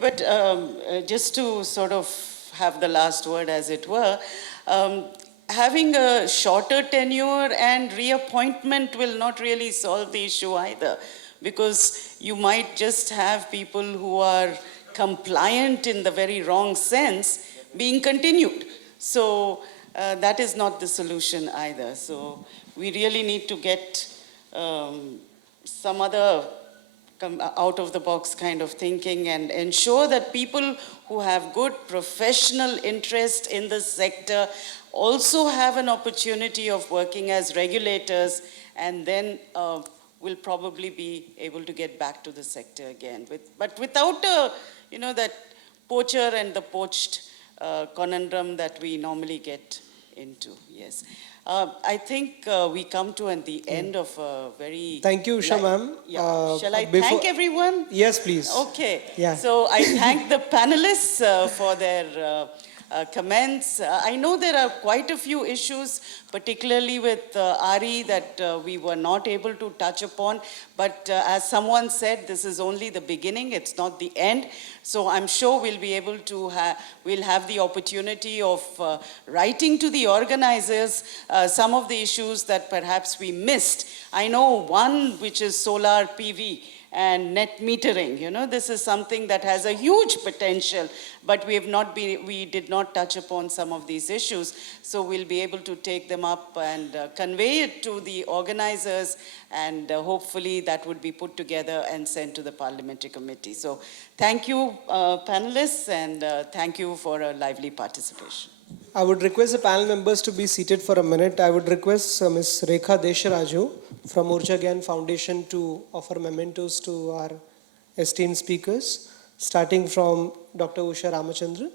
But just to sort of have the last word, as it were, um, having a shorter tenure and reappointment will not really solve the issue either, because you might just have people who are compliant in the very wrong sense being continued. So that is not the solution either. So we really need to get some other out of the box kind of thinking and ensure that people who have good professional interest in the sector also have an opportunity of working as regulators, and then will probably be able to get back to the sector again. But without that poacher and the poached conundrum that we normally get into. Yes. I think we come to the end of a very... Thank you, Usha ma'am. Yeah. Shall I thank everyone? Yes, please. Okay. Yeah. So I thank the panelists for their comments. I know there are quite a few issues, particularly with Ari, that we were not able to touch upon. But as someone said, this is only the beginning. It's not the end. So I'm sure we'll be able to we'll have the opportunity of writing to the organizers some of the issues that perhaps we missed. I know one, which is solar PV and net metering. This is something that has a huge potential, but we did not touch upon some of these issues. So we'll be able to take them up and convey it to the organizers, and hopefully that would be put together and sent to the parliamentary committee. So thank you, panelists, and thank you for a lively participation. I would request the panel members to be seated for a minute. I would request Ms. Rekha Desharaju from Urja Gyan Foundation to offer mementos to our esteemed speakers, starting from Dr. Usha Ramachandran,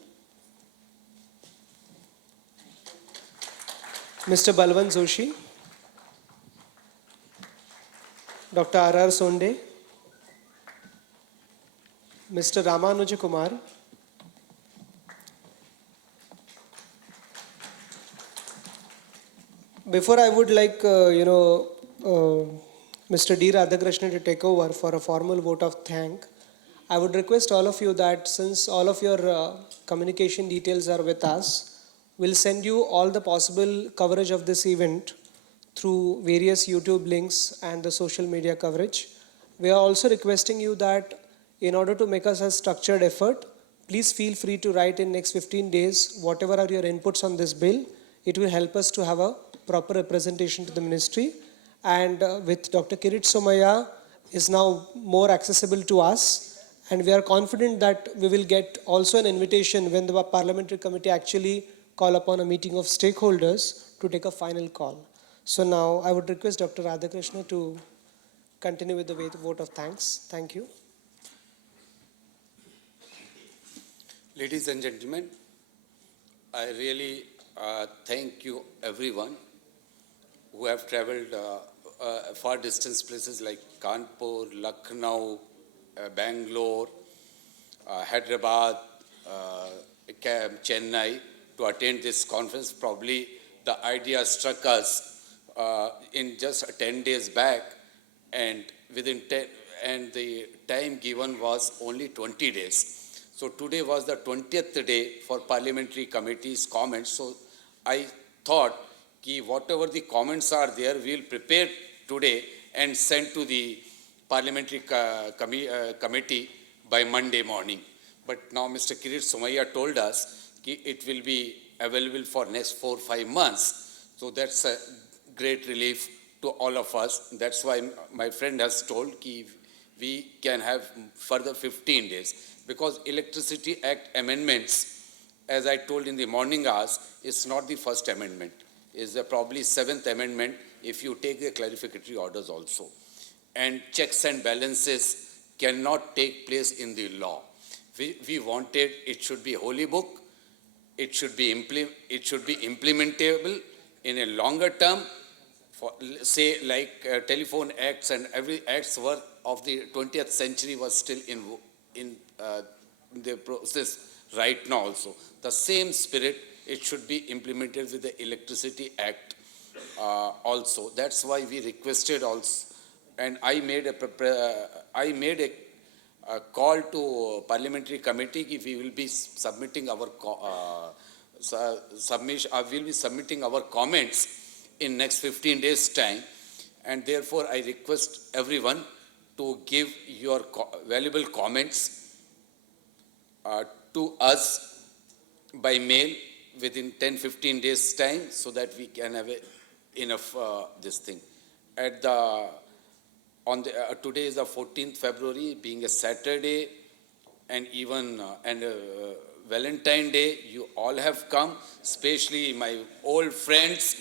Mr. Balwant Joshi, Dr. R.R. Sonde, Mr. Ramanuja Kumar, before I would like, Mr. D. Radhakrishnan to take over for a formal vote of thank, I would request all of you that since all of your communication details are with us, we'll send you all the possible coverage of this event through various YouTube links and the social media coverage. We are also requesting you that in order to make us a structured effort, please feel free to write in next 15 days whatever are your inputs on this bill. It will help us to have a proper representation to the ministry, and with Dr. Kirit Somaya is now more accessible to us, and we are confident that we will get also an invitation when the parliamentary committee actually call upon a meeting of stakeholders to take a final call. So now I would request Dr. Radhakrishnan to continue with the vote of thanks. Thank you. Ladies and gentlemen, I really thank you everyone who have traveled far distance places like Kanpur, Lucknow, Bangalore, Hyderabad, Chennai to attend this conference. Probably the idea struck us in just 10 days back, and and the time given was only 20 days. So today was the 20th day for parliamentary committee's comments. So I thought whatever the comments are there, we will prepare today and send to the parliamentary committee by Monday morning. But now Mr. Kirit Somaya told us it will be available for next 4 or 5 months. So that's a great relief to all of us. That's why my friend has told we can have further 15 days. Because Electricity Act amendments, as I told in the morning hours, is not the first amendment. Is probably 7th amendment if you take the clarificatory orders also. And checks and balances cannot take place in the law. We wanted it should be holy book, it should be implementable in a longer term, for, say like telephone acts and every act's work of the 20th century was still in the process right now also. The same spirit, it should be implemented with the Electricity Act also. That's why we requested also, and I made a call to parliamentary committee if we will be submitting our will be submitting our comments in next 15 days time, and therefore I request everyone to give your valuable comments to us by mail within 10-15 days time, so that we can have enough this thing. At the today is the 14th February, being a Saturday, and even Valentine Day, you all have come, especially my old friends,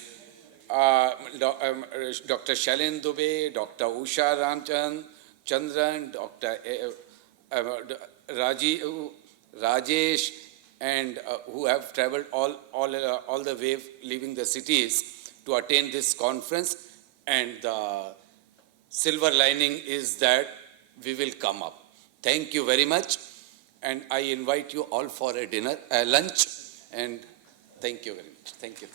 Dr. Shailendra Dubey, Dr. Usha Chandran, Dr. Rajesh, and who have traveled all the way, leaving the cities to attend this conference. And the silver lining is that we will come up. Thank you very much, and I invite you all for a lunch, and thank you very much. Thank you.